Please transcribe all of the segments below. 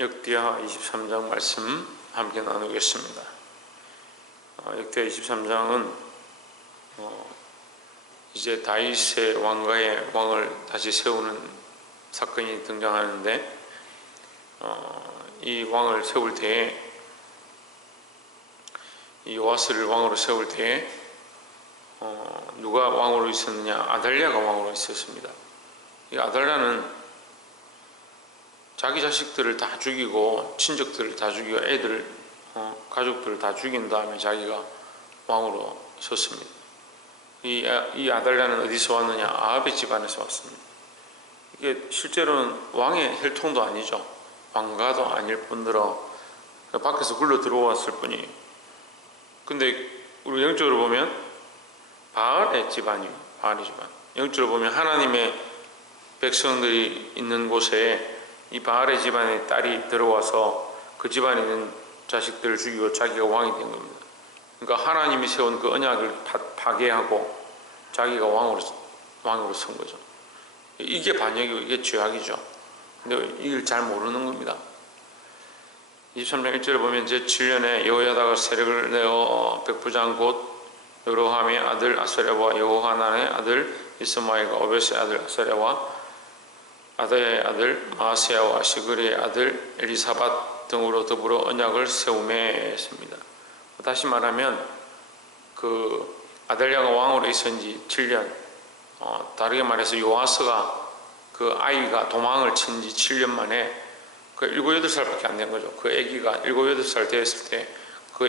역대하 23장 말씀 함께 나누겠습니다. 역대하 23장은 이제 다윗의 왕을 다시 세우는 사건이 등장하는데, 이 왕을 세울 때에, 이 요아스를 왕으로 세울 때에 누가 왕으로 있었느냐? 아달랴가 왕으로 있었습니다. 이 아달랴는 자기 자식들을 다 죽이고, 친척들을 다 죽이고, 가족들을 다 죽인 다음에 자기가 왕으로 섰습니다. 이 아달랴는 어디서 왔느냐? 아합의 집안에서 왔습니다. 이게 실제로는 왕의 혈통도 아니죠. 왕가도 아닐 뿐더러 밖에서 굴러 들어왔을 뿐이에요. 근데 우리 영적으로 보면 바알의 집안이에요. 바알의 집안. 영적으로 보면 하나님의 백성들이 있는 곳에 이 바알의 집안의 딸이 들어와서 그 집안에 있는 자식들을 죽이고 자기가 왕이 된 겁니다. 그러니까 하나님이 세운 그 언약을 파괴하고 자기가 왕으로 선 거죠. 이게 반역이고 이게 죄악이죠. 근데 이걸 잘 모르는 겁니다. 23장 1절을 보면 제7년에 여호야다가 세력을 내어 백부장 곧 여로함의 아들 아사랴와 여호하난의 아들 이스마엘과 오벳의 아들 아사랴와 아다야의 아들 마아세야와 시그리의 아들 엘리사밧 등으로 더불어 언약을 세우매 했습니다. 다시 말하면 그 아달랴가 왕으로 있은 지 7년, 다르게 말해서 요아스가 그 아이가 도망을 친 지 7년 만에 그 7, 8살밖에 안 된 거죠. 그 아기가 7, 8살 됐을 때 그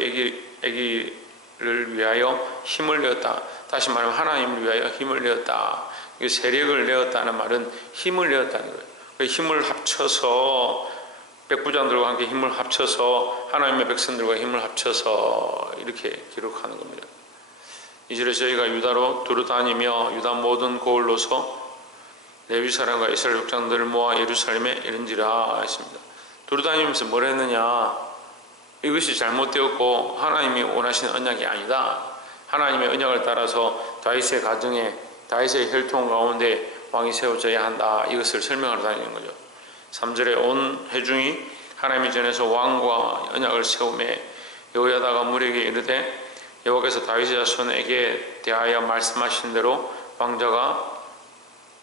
아기를 위하여 힘을 내었다. 다시 말하면 하나님을 위하여 힘을 내었다. 세력을 내었다는 말은 힘을 내었다는 거예요. 그 힘을 합쳐서 백부장들과 함께 힘을 합쳐서 하나님의 백성들과 힘을 합쳐서 이렇게 기록하는 겁니다. 이절에 저희가 유다로 두루 다니며 유다 모든 고을로서 레위 사람과 이스라엘 족장들을 모아 예루살렘에 이른지라 했습니다. 두루 다니면서 뭘 했느냐? 이것이 잘못되었고 하나님이 원하시는 언약이 아니다. 하나님의 언약을 따라서 다윗의 가정에 다윗의 혈통 가운데 왕이 세워져야 한다. 이것을 설명하러 다니는 거죠. 3절에 온 회중이 하나님의 전에서 왕과 언약을 세우매 여호야다가 무리에게 이르되 여호와께서 다윗의 자손에게 대하여 말씀하신 대로 왕자가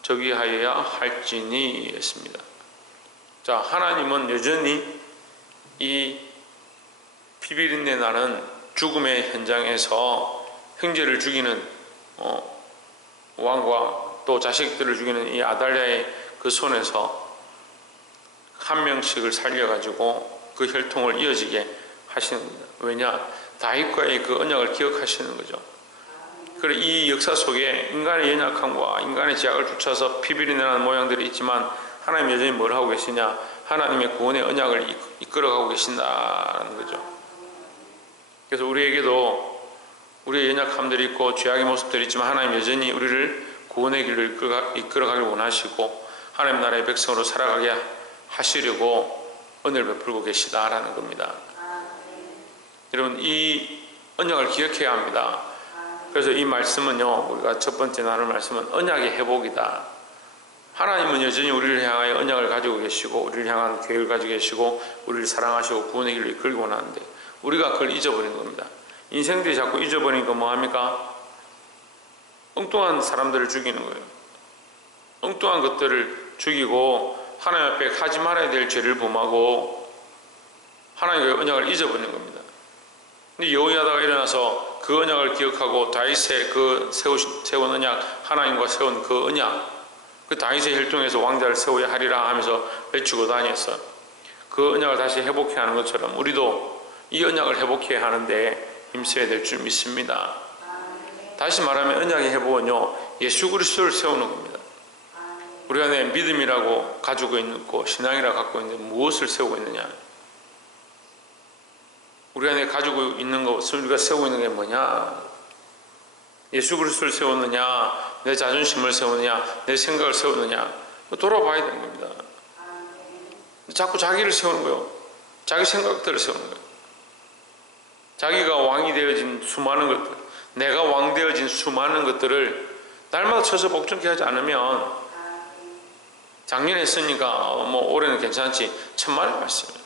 저기하여야 할지니 했습니다. 자, 하나님은 여전히 이 피비린내 나는 죽음의 현장에서 형제를 죽이는 왕과 또 자식들을 죽이는 이 아달랴의 그 손에서 한 명씩을 살려가지고 그 혈통을 이어지게 하시는 겁니다. 왜냐? 다윗과의 그 언약을 기억하시는 거죠. 그리고 이 역사 속에 인간의 연약함과 인간의 제약을 쫓아서 피비린내나는 모양들이 있지만 하나님 여전히 뭘 하고 계시냐? 하나님의 구원의 언약을 이끌어가고 계신다는 거죠. 그래서 우리에게도 우리의 연약함들이 있고 죄악의 모습들이 있지만 하나님 여전히 우리를 구원의 길로 이끌어가길 원하시고 하나님 나라의 백성으로 살아가게 하시려고 은혜를 베풀고 계시다라는 겁니다. 여러분, 이 언약을 기억해야 합니다. 그래서 이 말씀은요, 우리가 첫 번째 나눌 말씀은 언약의 회복이다. 하나님은 여전히 우리를 향하여 언약을 가지고 계시고 우리를 향한 계획을 가지고 계시고 우리를 사랑하시고 구원의 길로 이끌기 원하는데 우리가 그걸 잊어버리는 겁니다. 인생들이 자꾸 잊어버리니까 뭐합니까? 엉뚱한 사람들을 죽이는 거예요. 엉뚱한 것들을 죽이고 하나님 앞에 하지 말아야 될 죄를 범하고 하나님의 언약을 잊어버리는 겁니다. 근데 여호야다가 일어나서 그 언약을 기억하고 다윗의 그 세운 언약, 하나님과 세운 그 언약, 그 다윗의 혈통에서 왕자를 세워야 하리라 하면서 외치고 다녔어요. 그 언약을 다시 회복해야 하는 것처럼 우리도 이 언약을 회복해야 하는데 힘써야 될 줄 믿습니다. 다시 말하면 언약의 회복은요, 예수 그리스도를 세우는 겁니다. 우리 안에 믿음이라고 가지고 있고 신앙이라고 갖고 있는데 무엇을 세우고 있느냐? 우리 안에 가지고 있는 것을 우리가 세우고 있는 게 뭐냐? 예수 그리스도를 세우느냐? 내 자존심을 세우느냐? 내 생각을 세우느냐? 돌아봐야 되는 겁니다. 자꾸 자기를 세우는 거예요. 자기 생각들을 세우는 거예요. 자기가 왕이 되어진 수많은 것들, 내가 왕 되어진 수많은 것들을 날마다 쳐서 복종케 하지 않으면 작년에 했으니까 뭐 올해는 괜찮지. 천만의 말씀이에요.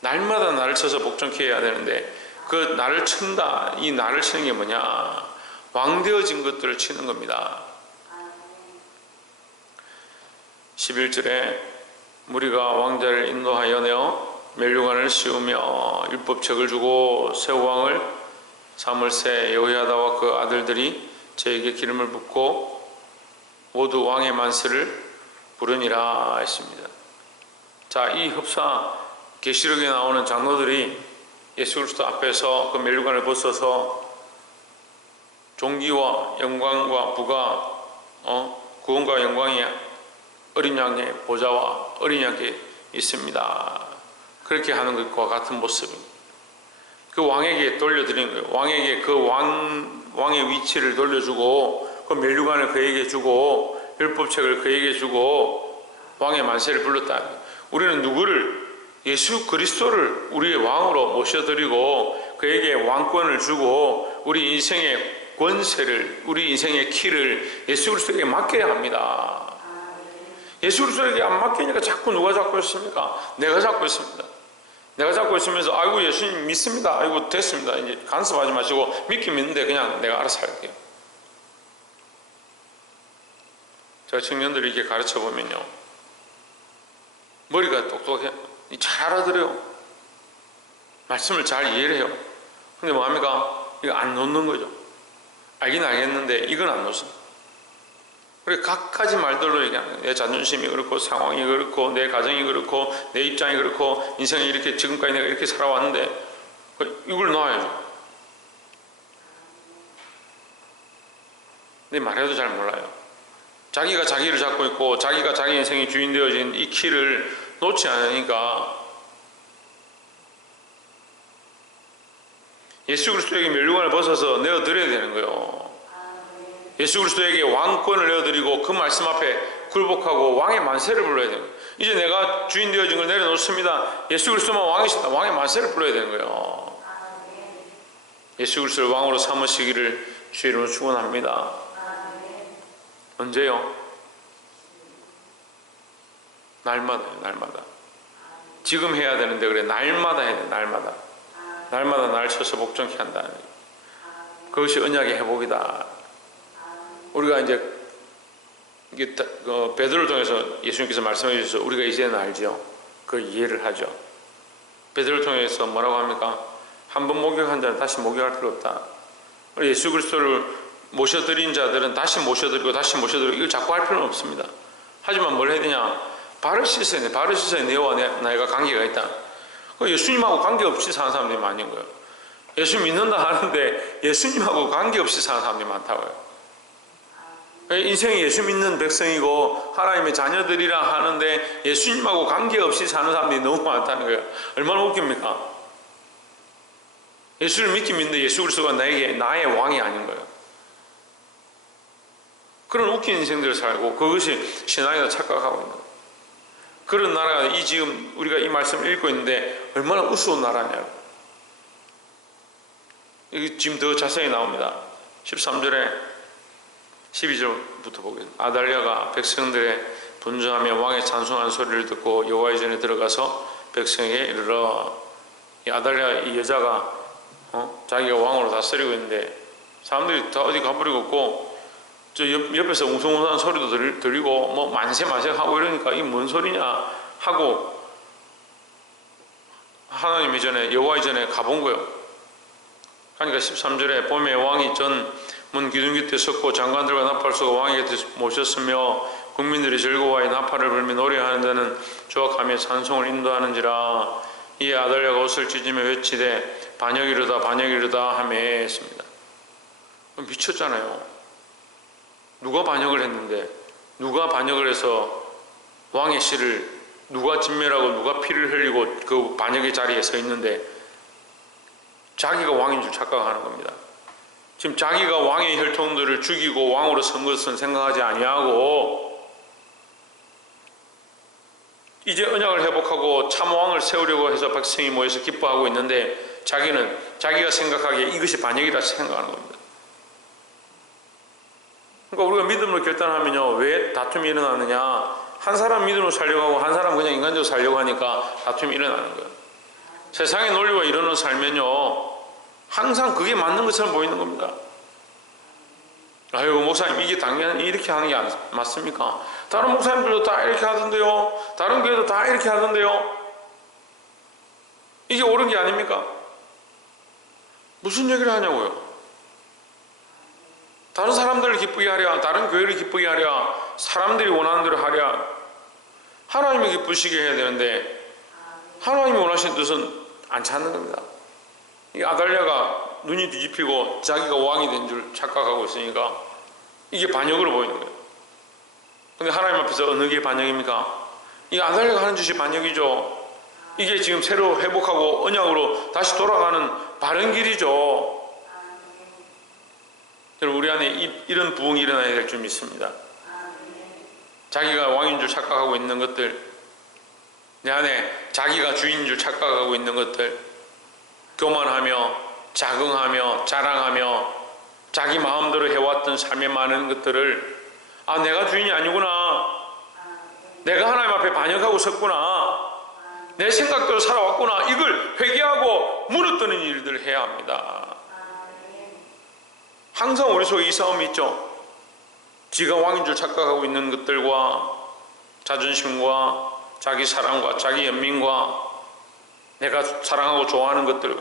날마다 나를 쳐서 복종케 해야 되는데 그 나를 친다. 이 나를 치는 게 뭐냐? 왕되어진 것들을 치는 겁니다. 11절에 무리가 왕자를 인도하여 내어 멸류관을 씌우며 율법책을 주고 새 왕을 삼을새 여호야다와 그 아들들이 저에게 기름을 붓고 모두 왕의 만세를 부르니라 했습니다. 자, 이 흡사 계시록에 나오는 장로들이 예수 그리스도 앞에서 그 멸류관을 벗어서 존귀와 영광과 부가 구원과 영광이 어린 양의 보좌와 어린 양께 있습니다. 그렇게 하는 것과 같은 모습입니다. 그 왕에게 돌려드리는 거예요. 왕에게 그 왕의 위치를 돌려주고 그 멸류관을 그에게 주고 율법책을 그에게 주고 왕의 만세를 불렀다. 우리는 누구를? 예수 그리스도를 우리의 왕으로 모셔드리고 그에게 왕권을 주고 우리 인생의 권세를, 우리 인생의 키를 예수 그리스도에게 맡겨야 합니다. 예수 그리스도에게 안 맡기니까 자꾸 누가 잡고 있습니까? 내가 잡고 있습니다. 내가 잡고 있으면서 아이고 예수님 믿습니다. 아이고 됐습니다. 이제 간섭하지 마시고 믿긴 믿는데 그냥 내가 알아서 할게요. 제가 청년들이 이렇게 가르쳐 보면요, 머리가 똑똑해, 잘 알아들어요. 말씀을 잘 이해를 해요. 근데 뭐합니까? 이거 안 놓는 거죠. 알긴 알겠는데 이건 안 놓습니다. 그래 각가지 말들로 얘기하는 거예요. 내 자존심이 그렇고 상황이 그렇고 내 가정이 그렇고 내 입장이 그렇고 인생이 이렇게 지금까지 내가 이렇게 살아왔는데 이걸 놓아야죠. 근데 말해도 잘 몰라요. 자기가 자기를 잡고 있고 자기가 자기 인생의 주인 되어진 이 키를 놓지 않으니까 예수 그리스도에게 멸류관을 벗어서 내어드려야 되는 거예요. 예수 그리스도에게 왕권을 내어드리고 그 말씀 앞에 굴복하고 왕의 만세를 불러야 되는 거예요. 이제 내가 주인 되어진 걸 내려놓습니다. 예수 그리스도만 왕이시다. 왕의 만세를 불러야 되는 거예요. 예수 그리스도를 왕으로 삼으시기를 주의 이름으로 축원합니다. 언제요? 날마다요. 날마다. 지금 해야 되는데 그래 날마다 해야 돼. 날마다. 날마다 날 쳐서 복종케 한다는 거예요. 그것이 언약의 회복이다. 우리가 이제 이게 베드로를 통해서 예수님께서 말씀해 주셔서 우리가 이제는 알죠. 그 이해를 하죠. 베드로를 통해서 뭐라고 합니까? 한번 목욕한 자는 다시 목욕할 필요 없다. 예수 그리스도를 모셔드린 자들은 다시 모셔드리고 다시 모셔드리고 이걸 자꾸 할 필요는 없습니다. 하지만 뭘 해야 되냐? 발을 씻어야 돼. 발을 씻어야 내와 나이가 관계가 있다. 예수님하고 관계없이 사는 사람들이 많은 거예요. 예수 믿는다 하는데 예수님하고 관계없이 사는 사람들이 많다고요. 인생이 예수 믿는 백성이고 하나님의 자녀들이라 하는데 예수님하고 관계없이 사는 사람들이 너무 많다는 거예요. 얼마나 웃깁니까? 예수를 믿긴 믿는데 예수 그리스도가 나의 왕이 아닌 거예요. 그런 웃긴 인생들을 살고 그것이 신앙이라 착각하고 있는 거예요. 그런 나라가 이 지금 우리가 이 말씀을 읽고 있는데 얼마나 우스운 나라냐고. 여기 지금 더 자세히 나옵니다. 13절에 12절부터 보겠습니다. 아달랴가 백성들의 분주하며 왕의 찬송하는 소리를 듣고 여호와의 전에 들어가서 백성에게 이르러. 이 아달랴 이 여자가 자기가 왕으로 다스리고 있는데 사람들이 다 어디 가버리고 있고 저 옆에서 웅성웅성한 소리도 들리고 뭐 만세 하고 이러니까 이 뭔 소리냐 하고 하나님의 전에 여호와의 전에 가본 거예요. 그러니까 13절에 봄에 왕이 전 문 기둥 곁에 섰고 장관들과 나팔수가 왕의 곁에 모셨으며 국민들이 즐거워하여 나팔을 불며 노래하는 자는 조악하며 찬송을 인도하는지라. 이에 아달랴가 옷을 찢으며 외치되 반역이르다 반역이르다 하며 했습니다. 미쳤잖아요. 누가 반역을 했는데 누가 반역을 해서 왕의 씨를 누가 진멸하고 누가 피를 흘리고 그 반역의 자리에 서 있는데 자기가 왕인 줄 착각하는 겁니다. 지금 자기가 왕의 혈통들을 죽이고 왕으로 선 것은 생각하지 아니하고 이제 언약을 회복하고 참 왕을 세우려고 해서 백성이 모여서 기뻐하고 있는데 자기는 자기가 생각하기에 이것이 반역이라 생각하는 겁니다. 그러니까 우리가 믿음으로 결단하면요, 왜 다툼이 일어나느냐? 한 사람 믿음으로 살려고 하고 한 사람 그냥 인간적으로 살려고 하니까 다툼이 일어나는 거예요. 세상의 논리와 이론으로 살면요 항상 그게 맞는 것처럼 보이는 겁니다. 아유 목사님 이게 당연히 이렇게 하는 게 맞습니까? 다른 목사님들도 다 이렇게 하던데요, 다른 교회도 다 이렇게 하던데요, 이게 옳은 게 아닙니까? 무슨 얘기를 하냐고요. 다른 사람들을 기쁘게 하랴, 다른 교회를 기쁘게 하랴, 사람들이 원하는 대로 하랴, 하나님이 기쁘시게 해야 되는데 하나님이 원하시는 뜻은 안 찾는 겁니다. 이 아달랴가 눈이 뒤집히고 자기가 왕이 된 줄 착각하고 있으니까 이게 반역으로 보이는 거예요. 근데 하나님 앞에서 어느 게 반역입니까? 이 아달랴가 하는 짓이 반역이죠. 이게 지금 새로 회복하고 언약으로 다시 돌아가는 바른 길이죠. 여러분 우리 안에 이런 부흥이 일어나야 될 줄 믿습니다. 자기가 왕인 줄 착각하고 있는 것들, 내 안에 자기가 주인인 줄 착각하고 있는 것들, 교만하며 자긍하며 자랑하며 자기 마음대로 해왔던 삶의 많은 것들을 아 내가 주인이 아니구나, 내가 하나님 앞에 반역하고 섰구나, 내 생각대로 살아왔구나, 이걸 회개하고 무너뜨리는 일들을 해야 합니다. 항상 우리 속에 이 싸움이 있죠. 지가 왕인 줄 착각하고 있는 것들과 자존심과 자기 사랑과 자기 연민과 내가 사랑하고 좋아하는 것들,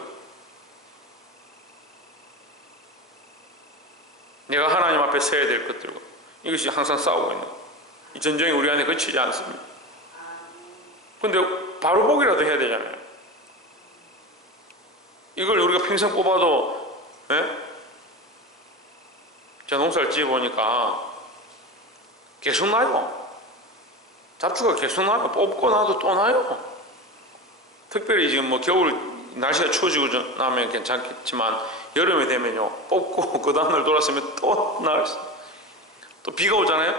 내가 하나님 앞에 서야 될 것들과 이것이 항상 싸우고 있는 거예요. 이 전쟁이 우리 안에 그치지 않습니다. 그런데 바로 보기라도 해야 되잖아요. 이걸 우리가 평생 뽑아도 제가 농사를 지어보니까 계속 나요. 잡초가 계속 나요. 뽑고 나도 또 나요. 특별히 지금 뭐 겨울 날씨가 추워지고 나면 괜찮겠지만 여름이 되면요 뽑고 그 다음날 돌아서면 또 나요. 또 비가 오잖아요.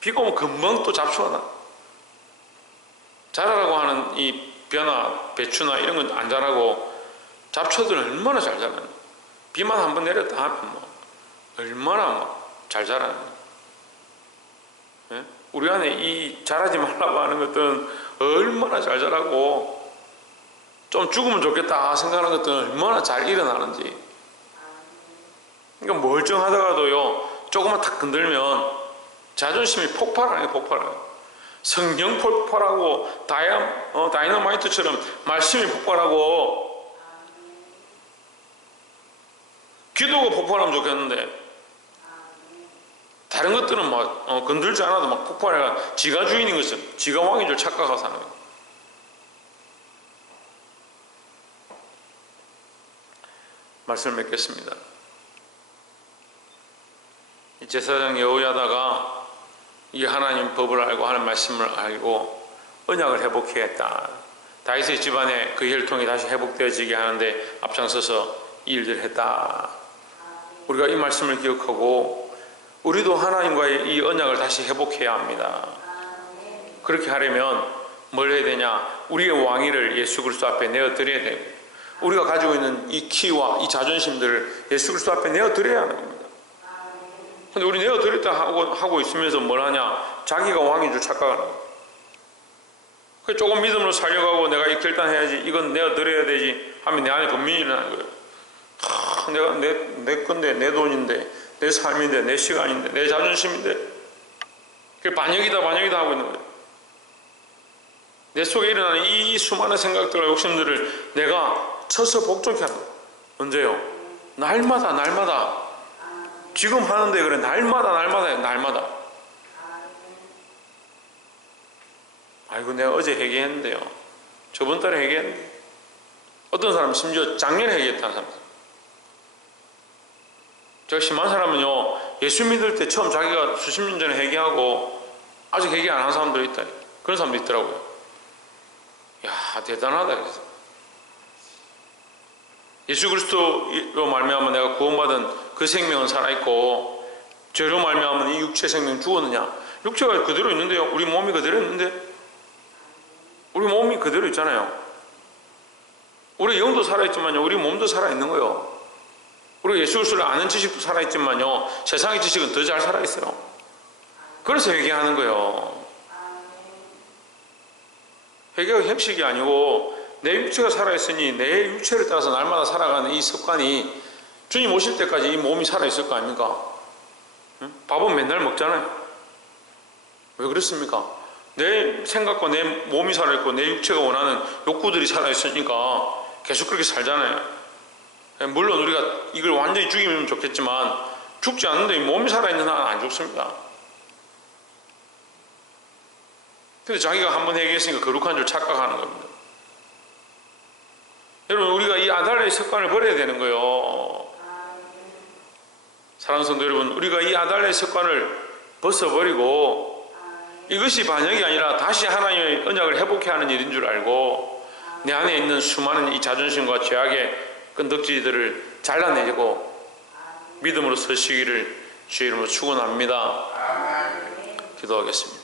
비가 오면 금방 또 잡초가 나. 자라라고 하는 이 벼나 배추나 이런 건 안 자라고 잡초들은 얼마나 잘 자라요. 비만 한번 내렸다 하면 뭐 얼마나 잘 자라요. 예? 우리 안에 이 자라지 말라고 하는 것들은 얼마나 잘 자라고 좀 죽으면 좋겠다 생각하는 것들은 얼마나 잘 일어나는지. 그러니까 멀쩡하다가도요 조금만 탁 건들면 자존심이 폭발하는 게 폭발해요. 성령 폭발하고 다이너마이트처럼 말씀이 폭발하고 기도가 폭발하면 좋겠는데 다른 것들은 막 건들지 않아도 막 폭발해가 지가 주인인 것은 지가 왕인 줄 착각하고 사는 거예요. 말씀을 맺겠습니다. 제사장 여호야다가 이 하나님 법을 알고 하는 말씀을 알고 언약을 회복해야 했다. 다윗의 집안에 그 혈통이 다시 회복되어지게 하는데 앞장서서 이 일들을 했다. 우리가 이 말씀을 기억하고 우리도 하나님과의 이 언약을 다시 회복해야 합니다. 그렇게 하려면 뭘 해야 되냐? 우리의 왕위를 예수 그리스도 앞에 내어드려야 되고 우리가 가지고 있는 이 키와 이 자존심들을 예수 그리스도 앞에 내어드려야 하는 겁니다. 근데 우리 내어드렸다 하고 있으면서 뭘 하냐? 자기가 왕인 줄 착각하는 거예요. 조금 믿음으로 살려가고 내가 이 결단해야지, 이건 내어드려야 되지 하면 내 안에 분민이 일어나는 거예요. 내가 내 건데, 내 돈인데, 내 삶인데, 내 시간인데, 내 자존심인데, 그게 반역이다 하고 있는 거예요. 내 속에 일어나는 이 수많은 생각들과 욕심들을 내가 쳐서 복종케 하는 거예요. 언제요? 날마다. 지금 하는데 그래. 날마다. 아이고 내가 어제 회개했는데요. 저번 달에 회개했는데. 어떤 사람은 심지어 작년에 회개했다는 사람. 제가 심한 사람은요, 예수 믿을 때 처음 자기가 수십 년 전에 회개하고 아직 회개 안 한 사람도 있다. 그런 사람도 있더라고요. 야, 대단하다. 그래서 예수 그리스도로 말미암아 내가 구원받은 그 생명은 살아있고 죄로 말미암아 이 육체 생명은 죽었느냐? 육체가 그대로 있는데요. 우리 몸이 그대로 있는데, 우리 몸이 그대로 있잖아요. 우리 영도 살아있지만요, 우리 몸도 살아있는 거예요. 우리가 예수 그리스도를 아는 지식도 살아있지만요, 세상의 지식은 더 잘 살아있어요. 그래서 회개하는 거예요. 회개가 형식이 아니고 내 육체가 살아있으니 내 육체를 따라서 날마다 살아가는 이 습관이 주님 오실 때까지 이 몸이 살아있을 거 아닙니까? 응? 밥은 맨날 먹잖아요. 왜 그렇습니까? 내 생각과 내 몸이 살아있고 내 육체가 원하는 욕구들이 살아있으니까 계속 그렇게 살잖아요. 물론 우리가 이걸 완전히 죽이면 좋겠지만 죽지 않는데 이 몸이 살아있는 한은 안 죽습니다. 근데 자기가 한번 회개했으니까 거룩한 줄 착각하는 겁니다. 여러분, 우리가 이 아달레의 습관을 버려야 되는 거예요. 사랑하는 성도 여러분, 우리가 이 아달레의 습관을 벗어버리고 이것이 반역이 아니라 다시 하나님의 언약을 회복해야 하는 일인 줄 알고 내 안에 있는 수많은 이 자존심과 죄악의 끈덕지들을 잘라내고 믿음으로 서시기를 주의 이름으로 축원합니다. 기도하겠습니다.